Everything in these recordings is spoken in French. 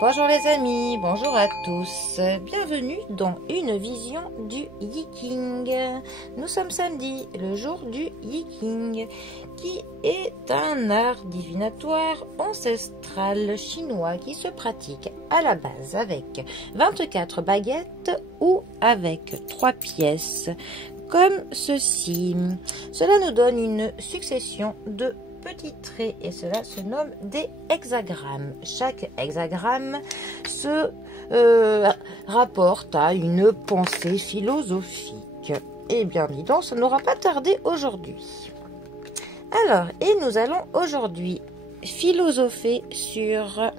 Bonjour les amis, bonjour à tous, bienvenue dans une vision du Yiking. Nous sommes samedi, le jour du Yiking, qui est un art divinatoire ancestral chinois qui se pratique à la base avec 24 baguettes ou avec 3 pièces, comme ceci. Cela nous donne une succession de petits traits et cela se nomme des hexagrammes. Chaque hexagramme se rapporte à une pensée philosophique. Et bien dis donc, ça n'aura pas tardé aujourd'hui. Alors, et nous allons aujourd'hui philosopher sur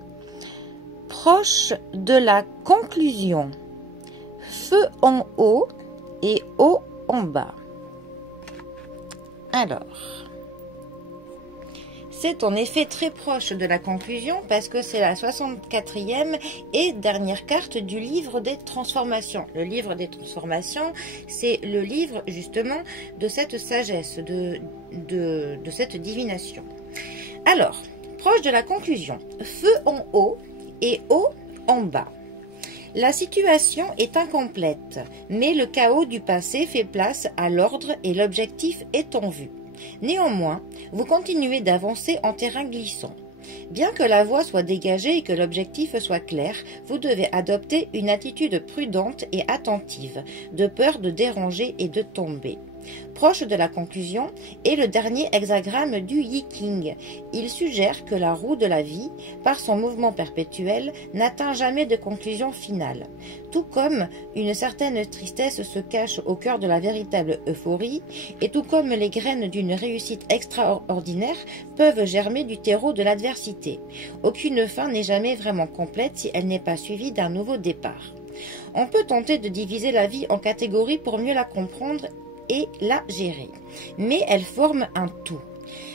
proche de la conclusion, feu en haut et eau en bas. Alors, c'est en effet très proche de la conclusion parce que c'est la 64e et dernière carte du livre des transformations. Le livre des transformations, c'est le livre justement de cette sagesse, de cette divination. Alors, proche de la conclusion, feu en haut et eau en bas. La situation est incomplète, mais le chaos du passé fait place à l'ordre et l'objectif est en vue. Néanmoins, vous continuez d'avancer en terrain glissant. Bien que la voie soit dégagée et que l'objectif soit clair, vous devez adopter une attitude prudente et attentive, de peur de déranger et de tomber. Proche de la conclusion est le dernier hexagramme du Yiking. Il suggère que la roue de la vie, par son mouvement perpétuel, n'atteint jamais de conclusion finale. Tout comme une certaine tristesse se cache au cœur de la véritable euphorie, et tout comme les graines d'une réussite extraordinaire peuvent germer du terreau de l'adversité. Aucune fin n'est jamais vraiment complète si elle n'est pas suivie d'un nouveau départ. On peut tenter de diviser la vie en catégories pour mieux la comprendre et la gérer. Mais elles forment un tout.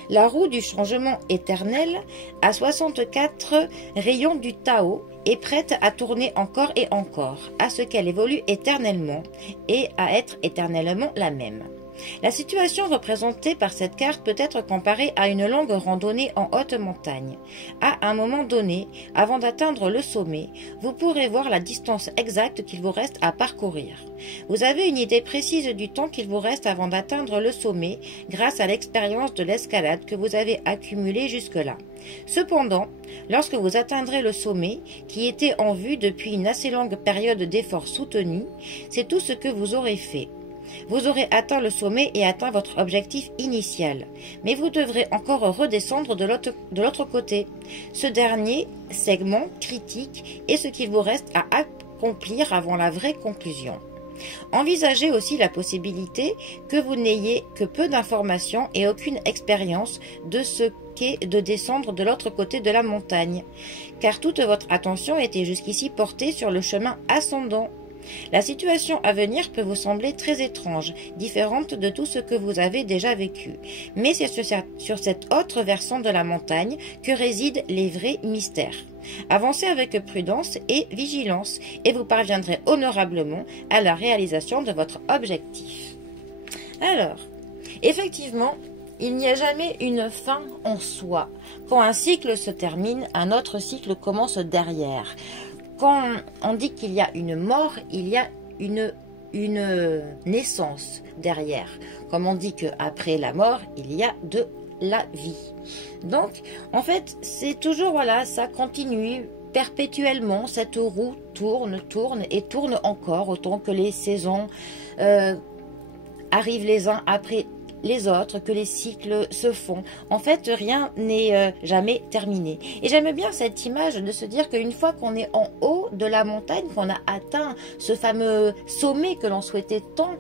La roue du changement éternel a 64 rayons du Tao est prête à tourner encore et encore, à ce qu'elle évolue éternellement et à être éternellement la même. La situation représentée par cette carte peut être comparée à une longue randonnée en haute montagne. À un moment donné, avant d'atteindre le sommet, vous pourrez voir la distance exacte qu'il vous reste à parcourir. Vous avez une idée précise du temps qu'il vous reste avant d'atteindre le sommet grâce à l'expérience de l'escalade que vous avez accumulée jusque-là. Cependant, lorsque vous atteindrez le sommet, qui était en vue depuis une assez longue période d'efforts soutenus, c'est tout ce que vous aurez fait. Vous aurez atteint le sommet et atteint votre objectif initial, mais vous devrez encore redescendre de l'autre côté. Ce dernier segment critique est ce qu'il vous reste à accomplir avant la vraie conclusion. Envisagez aussi la possibilité que vous n'ayez que peu d'informations et aucune expérience de ce qu'est de descendre de l'autre côté de la montagne, car toute votre attention était jusqu'ici portée sur le chemin ascendant. La situation à venir peut vous sembler très étrange, différente de tout ce que vous avez déjà vécu. Mais c'est sur cet autre versant de la montagne que résident les vrais mystères. Avancez avec prudence et vigilance et vous parviendrez honorablement à la réalisation de votre objectif. Alors, effectivement, il n'y a jamais une fin en soi. Quand un cycle se termine, un autre cycle commence derrière. Quand on dit qu'il y a une mort, il y a une naissance derrière. Comme on dit qu'après la mort, il y a de la vie. Donc, en fait, c'est toujours, voilà, ça continue perpétuellement. Cette roue tourne, tourne et tourne encore, autant que les saisons arrivent les uns après les autres, que les cycles se font. En fait, rien n'est jamais terminé. Et j'aime bien cette image de se dire qu'une fois qu'on est en haut de la montagne, qu'on a atteint ce fameux sommet que l'on souhaitait tant,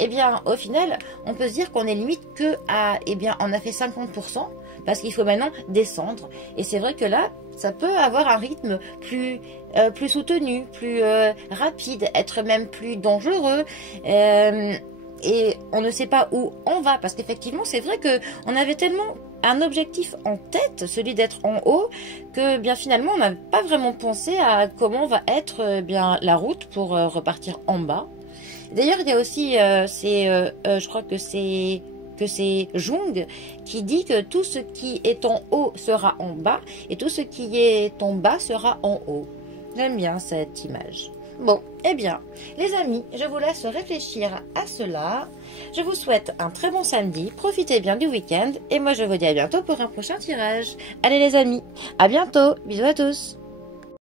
eh bien, au final, on peut se dire qu'on est limite que à, eh bien, on a fait 50%, parce qu'il faut maintenant descendre. Et c'est vrai que là, ça peut avoir un rythme plus soutenu, plus rapide, être même plus dangereux. Et on ne sait pas où on va, parce qu'effectivement, c'est vrai qu'on avait tellement un objectif en tête, celui d'être en haut, que bien finalement, on n'a pas vraiment pensé à comment va être bien la route pour repartir en bas. D'ailleurs, il y a aussi, je crois que c'est Jung qui dit que tout ce qui est en haut sera en bas et tout ce qui est en bas sera en haut. J'aime bien cette image. Bon, eh bien, les amis, je vous laisse réfléchir à cela. Je vous souhaite un très bon samedi, profitez bien du week-end et moi je vous dis à bientôt pour un prochain tirage. Allez les amis, à bientôt, bisous à tous.